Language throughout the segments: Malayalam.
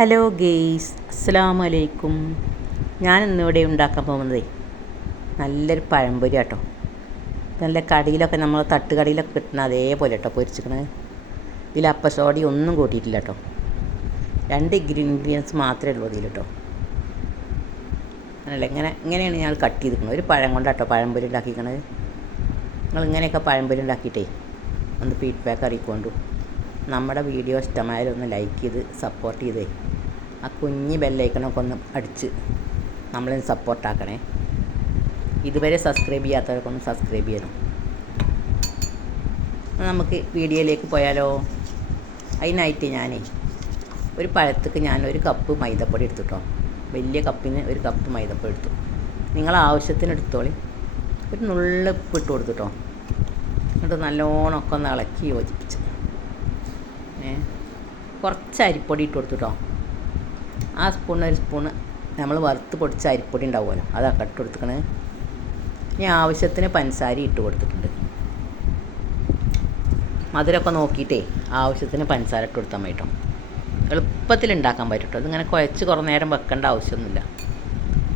ഹലോ ഗെയ്സ്, അസ്സലാമു അലൈക്കും. ഞാൻ ഇന്നിവിടെ ഉണ്ടാക്കാൻ പോകുന്നത് നല്ലൊരു പഴംപൊരി കേട്ടോ. നല്ല കടിയിലൊക്കെ നമ്മൾ തട്ടുകടിയിലൊക്കെ കിട്ടുന്ന അതേപോലെ കേട്ടോ പൊരിച്ചിക്കണത്. ഇതിൽ അപ്പസോഡി ഒന്നും കൂട്ടിയിട്ടില്ല കേട്ടോ. 2 ഇൻഗ്രീഡിയൻസ് മാത്രമേ ഉള്ളൂ ഇതിൽ കേട്ടോ. അങ്ങനല്ല, ഇങ്ങനെയാണ് ഞാൻ കട്ട് ചെയ്തിരിക്കുന്നത്. ഒരു പഴം കൊണ്ടാട്ടോ പഴംപൊരി ഉണ്ടാക്കിയിരിക്കണത്. നിങ്ങൾ ഇങ്ങനെയൊക്കെ പഴംപൊരി ഉണ്ടാക്കിയിട്ടേ ഒന്ന് ഫീഡ്ബാക്ക് അറിയിക്കൊണ്ടു. നമ്മുടെ വീഡിയോ ഇഷ്ടമായാലും ഒന്ന് ലൈക്ക് ചെയ്ത് സപ്പോർട്ട് ചെയ്തേ. ആ കുഞ്ഞ് ബെല്ലൈക്കണൊക്കെ ഒന്ന് അടിച്ച് നമ്മളൊന്ന് സപ്പോർട്ടാക്കണേ. ഇതുവരെ സബ്സ്ക്രൈബ് ചെയ്യാത്തവരൊക്കെ ഒന്ന് സബ്സ്ക്രൈബ് ചെയ്യണം. നമുക്ക് വീഡിയോയിലേക്ക് പോയാലോ. അതിനായിട്ട് ഞാനേ ഒരു പഴത്തേക്ക് ഞാൻ 1 കപ്പ് മൈദപ്പൊടി എടുത്തുട്ടോ. വലിയ കപ്പിന് 1 കപ്പ് മൈദപ്പൊടി എടുത്തു. നിങ്ങൾ ആവശ്യത്തിന് എടുത്തോളി. ഒരു നുള്ളിപ്പ് ഇട്ട് കൊടുത്തുട്ടോ. എന്നിട്ട് നല്ലോണം ഒക്കെ ഒന്ന് ഇളക്കി യോജിപ്പിച്ച് കുറച്ച് അരിപ്പൊടി ഇട്ട് കൊടുത്തുട്ടോ. ആ ഒരു സ്പൂണ് നമ്മൾ വറുത്ത് പൊടിച്ച അരിപ്പൊടി ഉണ്ടാവുമല്ലോ, അതൊക്കെ ഇട്ട് കൊടുത്തിക്കണേ. ഇനി ആവശ്യത്തിന് പഞ്ചസാര ഇട്ട് കൊടുത്തിട്ടുണ്ട്. മധുരമൊക്കെ നോക്കിയിട്ടേ ആവശ്യത്തിന് പഞ്ചസാര ഇട്ട് കൊടുത്താൽ മതി കേട്ടോ. എളുപ്പത്തിൽ ഉണ്ടാക്കാൻ പറ്റും കേട്ടോ. ഇതിങ്ങനെ കുഴച്ച് കുറേ നേരം വെക്കേണ്ട ആവശ്യമൊന്നുമില്ല.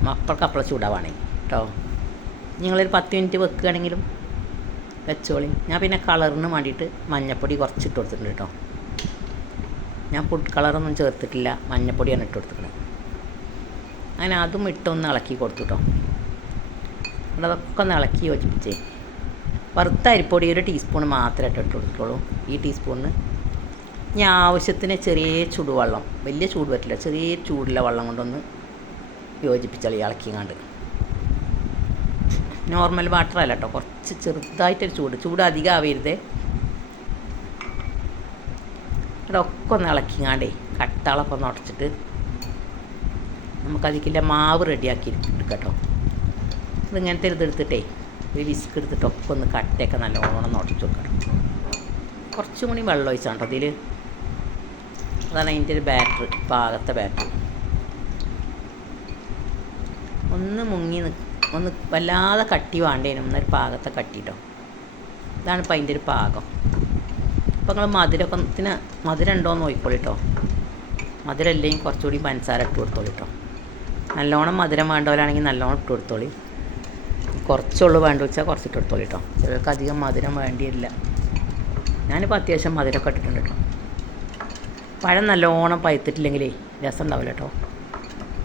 മക്കൾക്ക് അപ്പള ചൂടാവാണേ കേട്ടോ. നിങ്ങളൊരു 10 മിനിറ്റ് വെക്കുകയാണെങ്കിലും വെച്ചോളി. ഞാൻ പിന്നെ കളറിന് വേണ്ടിയിട്ട് മഞ്ഞൾപ്പൊടി കുറച്ചിട്ട് കൊടുത്തിട്ടുണ്ട് കേട്ടോ. ഞാൻ ഫുഡ് കളറൊന്നും ചേർത്തിട്ടില്ല, മഞ്ഞൾപ്പൊടിയാണ് ഇട്ട് കൊടുത്തിട്ടുള്ളത്. അങ്ങനെ അതും ഇട്ടൊന്ന് ഇളക്കി കൊടുത്തു കേട്ടോ. അതൊക്കെ ഒന്ന് ഇളക്കി യോജിപ്പിച്ചേ. വറുത്ത അരിപ്പൊടി 1 ടീസ്പൂൺ മാത്രമേ ഇട്ട് കൊടുത്തിട്ടുള്ളൂ. ഈ ടീസ്പൂണിന് ഞാൻ ആവശ്യത്തിന് ചെറിയ ചൂടുവെള്ളം, വലിയ ചൂട് പറ്റില്ല, ചെറിയ ചൂടുള്ള വെള്ളം കൊണ്ടൊന്ന് യോജിപ്പിച്ചാൽ ഇളക്കിങ്ങാണ്ട്. നോർമൽ വാട്ടർ അല്ല കേട്ടോ, കുറച്ച് ചെറുതായിട്ടൊരു ചൂട് അധികം ആവരുതേ. ഇതൊക്കെ ഒന്ന് ഇളക്കിങ്ങാണ്ടേ കട്ടാളൊക്കെ ഒന്ന് ഉടച്ചിട്ട് നമുക്കതിക്കില്ല മാവ് റെഡിയാക്കി എടുക്കാം കേട്ടോ. ഇതിങ്ങനത്തെ ഇതെടുത്തിട്ടേ ഒരു വിസ്ക് എടുത്തിട്ടൊക്കെ ഒന്ന് കട്ടയൊക്കെ നല്ലോണം ഉടച്ചു വെക്കണം. കുറച്ചും കൂടി വെള്ളം ഒഴിച്ചാൽ കേട്ടോ ഇതിൽ. അതാണ് അതിൻ്റെ ഒരു ബാറ്റർ, പാകത്തെ ബാറ്റർ. ഒന്ന് മുങ്ങി ഒന്ന് വല്ലാതെ കട്ടി വേണ്ടേനും, എന്നൊരു പാകത്തെ കട്ടി കേട്ടോ. ഇതാണ് ഇപ്പം അതിൻ്റെ ഒരു പാകം. അപ്പോൾ നിങ്ങൾ മധുരം ഉണ്ടോ എന്ന് നോക്കിക്കോളി കേട്ടോ. മധുരം ഇല്ലെങ്കിൽ കുറച്ചുകൂടി പഞ്ചസാര ഇട്ട് കൊടുത്തോളി കേട്ടോ. നല്ലോണം മധുരം വേണ്ടവരാണെങ്കിൽ നല്ലോണം ഇട്ട് കൊടുത്തോളി. കുറച്ചുള്ളൂ വേണ്ട വെച്ചാൽ കുറച്ചിട്ട് കൊടുത്തോളി കേട്ടോ. ചിലർക്ക് അധികം മധുരം വേണ്ടിയില്ല. ഞാനിപ്പോൾ അത്യാവശ്യം മധുരമൊക്കെ ഇട്ടിട്ടുണ്ട് കേട്ടോ. പഴം നല്ലോണം പഴുത്തിട്ടില്ലെങ്കിലേ രസം ഉണ്ടാവില്ല കേട്ടോ.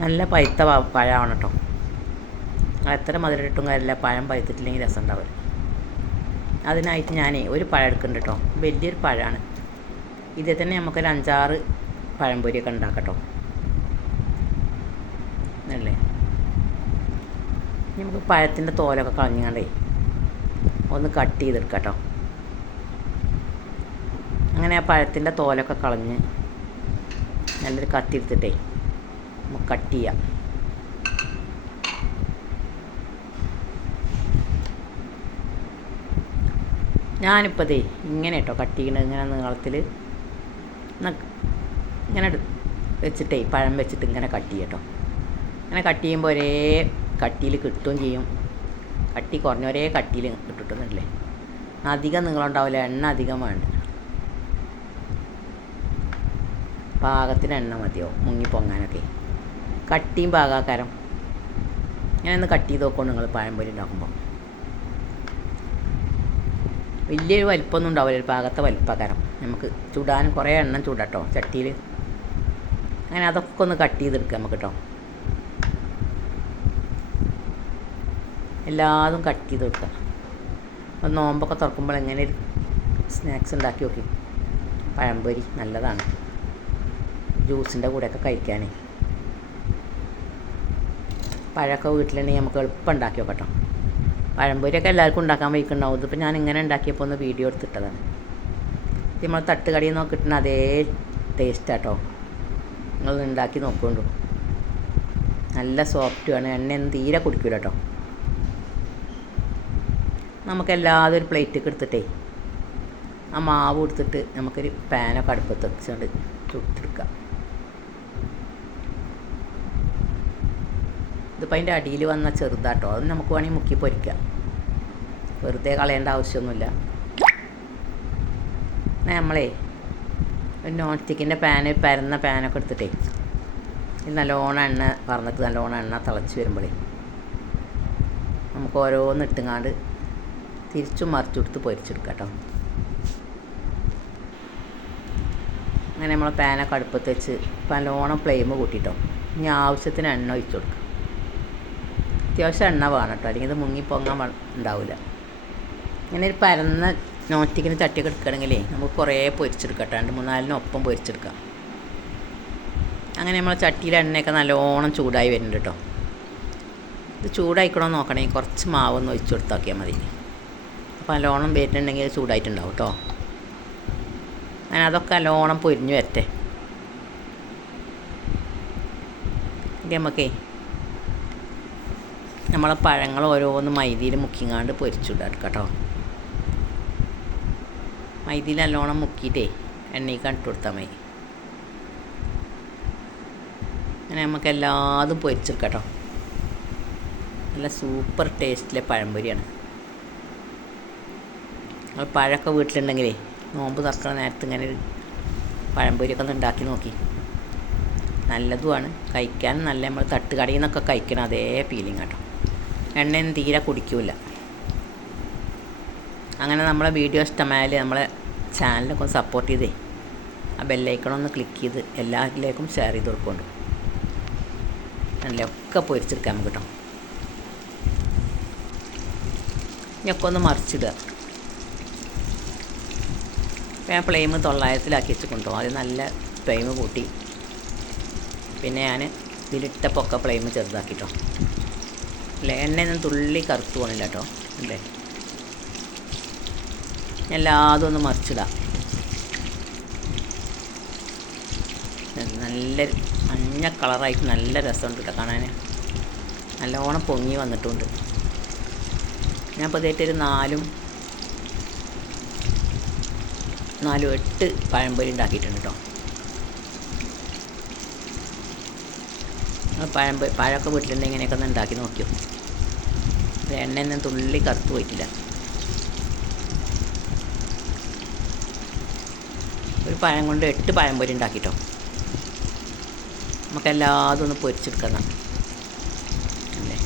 നല്ല പഴുത്ത പഴമാണ് കേട്ടോ. എത്ര മധുരം ഇട്ടും കാര്യമില്ല, പഴം പഴുത്തിട്ടില്ലെങ്കിൽ രസം ഉണ്ടാവില്ല. അതിനായിട്ട് ഞാനേ ഒരു പഴം എടുക്കുന്നുണ്ട് കേട്ടോ. വലിയൊരു പഴമാണ്. ഇതേ തന്നെ നമുക്കൊരു 5-6 പഴംപൊരിയൊക്കെ ഉണ്ടാക്കാം കേട്ടോ. അല്ലേ, നമുക്ക് പഴത്തിൻ്റെ തോലൊക്കെ കളഞ്ഞാണ്ടേ ഒന്ന് കട്ട് ചെയ്തെടുക്കാം കേട്ടോ. അങ്ങനെ ആ പഴത്തിൻ്റെ തോലൊക്കെ കളഞ്ഞ് നല്ലൊരു കത്തി എടുത്തിട്ടേ നമുക്ക് കട്ട് ചെയ്യാം. ഞാനിപ്പോൾ ദേ ഇങ്ങനെ കേട്ടോ കട്ട് ചെയ്യണത്. ഇങ്ങനെ നീളത്തിൽ ഇങ്ങനെ വെച്ചിട്ടേ പഴം വെച്ചിട്ട് ഇങ്ങനെ കട്ട് ചെയ്യും കേട്ടോ. ഇങ്ങനെ കട്ട് ചെയ്യുമ്പോൾ ഒരേ കട്ടിയിൽ കിട്ടുകയും ചെയ്യും. കട്ടി കുറഞ്ഞ ഒരേ കട്ടിയിൽ കിട്ടുന്നുണ്ടല്ലേ. അധികം നീളമുണ്ടാവില്ല, എണ്ണ അധികം വേണ്ട. പാകത്തിന് എണ്ണ മതിയോ മുങ്ങി പൊങ്ങാനൊക്കെ. കട്ടിയും പാകാക്കാരം. ഇങ്ങനെ ഒന്ന് കട്ട് ചെയ്ത് നോക്കണം നിങ്ങൾ പഴംപൊരി ഉണ്ടാക്കുമ്പോൾ. വലിയൊരു വലിപ്പമൊന്നും ഉണ്ടാവില്ല, ഒരു പാകത്തെ വലിപ്പക്കാരം. നമുക്ക് ചൂടാനും കുറേ എണ്ണം ചൂടാട്ടോ ചട്ടിയിൽ. അങ്ങനെ അതൊക്കെ ഒന്ന് കട്ട് ചെയ്തെടുക്കാം നമുക്ക് കേട്ടോ. എല്ലാതും കട്ട് ചെയ്ത് വെക്കുക. അപ്പോൾ നോമ്പൊക്കെ തുറക്കുമ്പോൾ എങ്ങനെ സ്നാക്സ് ഉണ്ടാക്കി നോക്കി. പഴംപൊരി നല്ലതാണ് ജ്യൂസിൻ്റെ കൂടെയൊക്കെ കഴിക്കാനേ. പഴമൊക്കെ വീട്ടിലുണ്ടെങ്കിൽ നമുക്ക് എളുപ്പം ഉണ്ടാക്കി നോക്കട്ടോ. പഴംപൊരിയൊക്കെ എല്ലാവർക്കും ഉണ്ടാക്കാൻ വയ്ക്കുന്നുണ്ടാവും. ഇതിപ്പോൾ ഞാൻ ഇങ്ങനെ ഉണ്ടാക്കിയപ്പോൾ ഒന്ന് വീഡിയോ എടുത്തിട്ടതാണ്. നമ്മൾ തട്ടുകടിയിൽ നിന്ന് കിട്ടുന്ന അതേ ടേസ്റ്റ് കേട്ടോ. നിങ്ങൾ ഉണ്ടാക്കി നോക്കുകൊണ്ടു. നല്ല സോഫ്റ്റുമാണ്, എണ്ണയൊന്നും തീരെ കുടിക്കില്ല കേട്ടോ. നമുക്കെല്ലാതും ഒരു പ്ലേറ്റൊക്കെ എടുത്തിട്ടേ ആ മാവ് എടുത്തിട്ട് നമുക്കൊരു പാനൊക്കെ അടുപ്പത്ത് വെച്ചുകൊണ്ട് ചുട്ടെടുക്കാം. ഇതിപ്പോൾ അതിൻ്റെ അടിയിൽ വന്ന ചെറുതാട്ടോ, അത് നമുക്ക് വേണമെങ്കിൽ മുക്കി പൊരിക്കാം. വെറുതെ കളയേണ്ട ആവശ്യമൊന്നുമില്ല. നമ്മളേ ഒരു നോൺ സ്റ്റിക്കിൻ്റെ പാന്, പരന്ന പാനൊക്കെ എടുത്തിട്ടേ നല്ലോണം എണ്ണ പറന്നിട്ട് നല്ലോണം എണ്ണ തിളച്ച് വരുമ്പോഴേ നമുക്ക് ഓരോന്ന് ഇട്ടുങ്ങാണ്ട് തിരിച്ചും മറിച്ചെടുത്ത് പൊരിച്ചെടുക്കാം കേട്ടോ. അങ്ങനെ നമ്മൾ പാനൊക്കെ അടുപ്പത്ത് വെച്ച് നല്ലോണം ഫ്ലെയിം കൂട്ടിയിട്ടോ. ഇനി ആവശ്യത്തിന് എണ്ണ ഒഴിച്ചു കൊടുക്കുക. അത്യാവശ്യം എണ്ണ വേണം കേട്ടോ, അല്ലെങ്കിൽ ഇത് മുങ്ങിപ്പൊങ്ങാൻ ഉണ്ടാവില്ല. ഇങ്ങനെ ഒരു പരന്ന നോറ്റിക്കിന് ചട്ടിയൊക്കെ എടുക്കുകയാണെങ്കിലേ നമുക്ക് കുറേ പൊരിച്ചെടുക്കാം കേട്ടോ. 2-3-4 ഒപ്പം പൊരിച്ചെടുക്കാം. അങ്ങനെ നമ്മൾ ചട്ടിയിലെ എണ്ണയൊക്കെ നല്ലോണം ചൂടായി വരുന്നുണ്ട് കേട്ടോ. ഇത് ചൂടായിക്കണമെന്ന് നോക്കണേ, കുറച്ച് മാവൊന്ന് ഒഴിച്ചു കൊടുത്താക്കിയാൽ മതി. അപ്പോൾ നല്ലോണം വരുന്നുണ്ടെങ്കിൽ ചൂടായിട്ടുണ്ടാവും കേട്ടോ. അങ്ങനെ അതൊക്കെ നല്ലോണം പൊരിഞ്ഞ് വരട്ടെ. ഇത് നമുക്കേ നമ്മളെ പഴങ്ങൾ ഓരോന്ന് മൈദയിൽ മുക്കിങ്ങാണ്ട് പൊരിച്ചിടാം കേട്ടോ. മൈദയിൽ നല്ലോണം മുക്കിയിട്ടേ എണ്ണയ്ക്ക് ഇട്ട് കൊടുത്താൽ മതി. അങ്ങനെ നമുക്ക് എല്ലാതും പൊരിച്ചെടുക്കാം കേട്ടോ. നല്ല സൂപ്പർ ടേസ്റ്റിലെ പഴംപൊരിയാണ്. നിങ്ങൾ പഴമൊക്കെ വീട്ടിലുണ്ടെങ്കിലേ നോമ്പ് തുറക്കണ നേരത്ത് ഇങ്ങനെ ഒരു പഴംപൊരിയൊക്കെ ഒന്ന് ഉണ്ടാക്കി നോക്കി. നല്ലതുമാണ്, കഴിക്കാനും നല്ല. നമ്മൾ തട്ടുകടയിൽ നിന്നൊക്കെ കഴിക്കണം അതേ ഫീലിംഗ് കേട്ടോ. എണ്ണയൊന്നും തീരെ കുടിക്കില്ല. അങ്ങനെ നമ്മളെ വീഡിയോ ഇഷ്ടമായാൽ നമ്മളെ ചാനലൊക്കെ ഒന്ന് സപ്പോർട്ട് ചെയ്തേ ആ ബെല്ലൈക്കണൊന്ന് ക്ലിക്ക് ചെയ്ത് എല്ലാവരിലേക്കും ഷെയർ ചെയ്ത് കൊടുക്കുന്നുണ്ട്. നല്ല ഒക്കെ പൊരിച്ചെടുക്കാം നമുക്ക് കേട്ടോ. ഇനിയൊക്കെ ഒന്ന് മറിച്ചിടുക. ഞാൻ ഫ്ലെയിം 900-ലാക്കി വെച്ചിട്ടുണ്ടോ. അത് നല്ല ഫ്ലെയിം കൂട്ടി. പിന്നെ ഞാൻ ഇതിലിട്ടപ്പോൾ ഒക്കെ ഫ്ലെയിം ചെറുതാക്കിട്ടോ. അല്ലേ എണ്ണയൊന്നും തുള്ളി കറുത്ത് പോകണില്ല കേട്ടോ. അല്ലേ എല്ലാതും ഒന്ന് മറിച്ചിടാം. നല്ല മഞ്ഞ കളറായിട്ട് നല്ല രസമുണ്ട് കേട്ടോ കാണാൻ. നല്ലോണം പൊങ്ങി വന്നിട്ടുണ്ട്. ഞാൻ ഇപ്പോൾ ഇതായിട്ടൊരു 4-8 പഴംപൊരി ഉണ്ടാക്കിയിട്ടുണ്ട് കേട്ടോ. പഴമൊക്കെ വീട്ടിലുണ്ടെങ്കിൽ ഇങ്ങനെയൊക്കെ ഒന്ന് ഉണ്ടാക്കി നോക്കിയോ. എണ്ണയൊന്നും തുള്ളി കറുത്ത് പോയിട്ടില്ല. ഒരു പഴം കൊണ്ട് 8 പഴംപൊരി ഉണ്ടാക്കിട്ടോ. നമുക്കെല്ലാതും ഒന്ന് പൊരിച്ചെടുക്കണം അല്ലേ.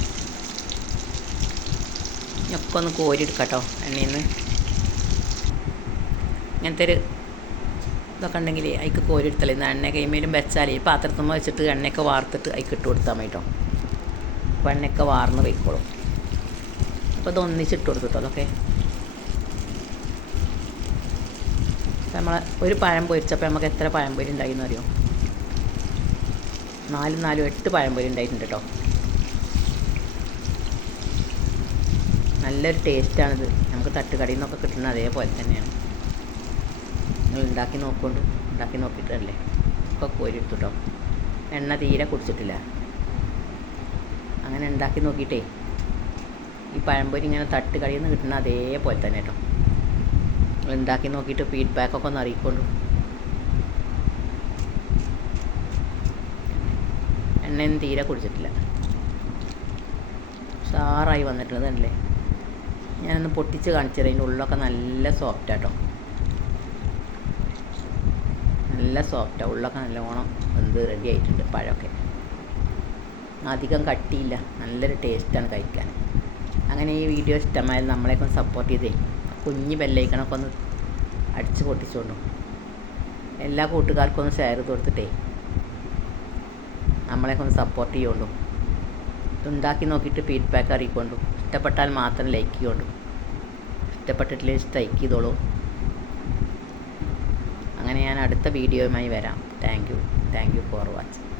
ഒക്കെ ഒന്ന് കോരിയെടുക്കാം കേട്ടോ എണ്ണയിൽ നിന്ന്. ഇങ്ങനത്തെ ഒരു ഇതൊക്കെ ഉണ്ടെങ്കിൽ അതിക്ക് കോരിയെടുത്തല്ലേ. ഇന്ന് എണ്ണ കൈമേലും വെച്ചാൽ ഈ പാത്രത്തിൽ വെച്ചിട്ട് എണ്ണയൊക്കെ വാർത്തിട്ട് അതിക്ക് ഇട്ട് കൊടുത്താൽ മതി കേട്ടോ. അപ്പോൾ എണ്ണയൊക്കെ വാർന്ന് പോയിക്കോളും. അപ്പോൾ ഇതൊന്നിച്ചിട്ട് കൊടുത്തിട്ടോ. അതൊക്കെ നമ്മൾ ഒരു പഴം പൊരിച്ചപ്പോൾ നമുക്ക് എത്ര പഴംപൊരി ഉണ്ടായിരുന്നു അറിയോ? 4-8 പഴംപൊരി ഉണ്ടായിട്ടുണ്ട് കേട്ടോ. നല്ലൊരു ടേസ്റ്റാണിത്. നമുക്ക് തട്ടുകടയിൽ നിന്നൊക്കെ കിട്ടുന്ന അതേപോലെ തന്നെയാണ്. നിങ്ങൾ ഉണ്ടാക്കി നോക്കിയിട്ടല്ലേ ഒക്കെ കോരിയെടുത്തു കേട്ടോ. എണ്ണ തീരെ കുടിച്ചിട്ടില്ല. അങ്ങനെ ഉണ്ടാക്കി നോക്കിയിട്ടേ ഈ പഴംപൊരി ഇങ്ങനെ തട്ടുകടയിൽ നിന്ന് കിട്ടുന്ന അതേപോലെ തന്നെ കേട്ടോ. നിങ്ങൾ ഉണ്ടാക്കി നോക്കിയിട്ട് ഫീഡ്ബാക്കൊക്കെ ഒന്ന് അറിയിക്കൊണ്ടു. എണ്ണയൊന്നും തീരെ കുടിച്ചിട്ടില്ല. ഉഷാറായി വന്നിട്ടുള്ളതല്ലേ. ഞാനൊന്ന് പൊട്ടിച്ച് കാണിച്ചത്. അതിൻ്റെ ഉള്ളൊക്കെ നല്ല സോഫ്റ്റാട്ടോ. നല്ല സോഫ്റ്റാണ്. ഉള്ളൊക്കെ നല്ലോണം വെന്ത് റെഡി ആയിട്ടുണ്ട്. പഴമൊക്കെ അധികം കട്ടിയില്ല. നല്ലൊരു ടേസ്റ്റാണ് കഴിക്കാൻ. അങ്ങനെ ഈ വീഡിയോ ഇഷ്ടമായാലും നമ്മളെയൊക്കെ ഒന്ന് സപ്പോർട്ട് ചെയ്തേ കുഞ്ഞ് ബെല്ലൈക്കണൊക്കെ ഒന്ന് അടിച്ച് പൊട്ടിച്ചുകൊണ്ടു. എല്ലാ കൂട്ടുകാർക്കും ഒന്ന് ഷെയർ ചെയ്ത് കൊടുത്തിട്ടേ നമ്മളെയൊക്കെ ഒന്ന് സപ്പോർട്ട് ചെയ്യുകൊണ്ടു. ഉണ്ടാക്കി നോക്കിയിട്ട് ഫീഡ്ബാക്ക് അറിയിക്കൊണ്ടു. ഇഷ്ടപ്പെട്ടാൽ മാത്രം ലൈക്ക് ചെയ്യുകൊണ്ടു. ഇഷ്ടപ്പെട്ടിട്ടില്ലെങ്കിൽ സ്ട്രൈക്ക് ചെയ്തോളൂ. അങ്ങനെ ഞാൻ അടുത്ത വീഡിയോയുമായി വരാം. Thank you for watching.